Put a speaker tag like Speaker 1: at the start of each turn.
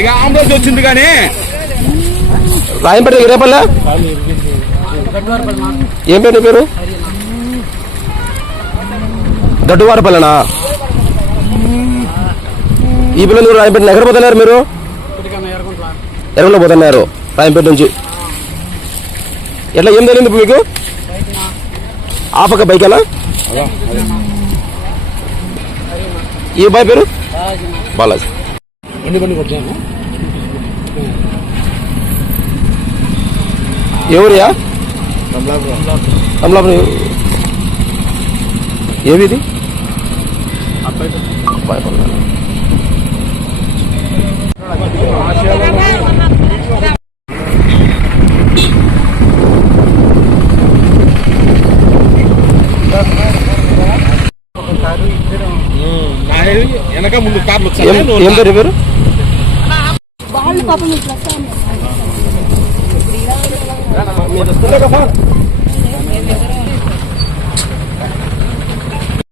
Speaker 1: ఇక ఆంబులెన్స్ వచ్చింది కానీ.
Speaker 2: రాయంపేట గిరేపల్లె ఏం పేరు పేరు? దడ్డువారపల్లెనా ఈ పిల్లలు మీరు రాయంపేట ఎక్కడ పోతున్నారు మీరు? ఎరగలో పోతున్నారు రాయంపేట నుంచి. ఎట్లా ఏం తెలియదు ఇప్పుడు మీకు? ఆ పక్క బైకేనా ఈ బాయ్ పేరు? బాలాజీ. ఎవరియా కమలాపురం ఎవరు? ఏవి
Speaker 1: వెనక ముందు కార్లు వచ్చాయి.
Speaker 2: ఏం పేరు
Speaker 3: వాళ్ళు పాపం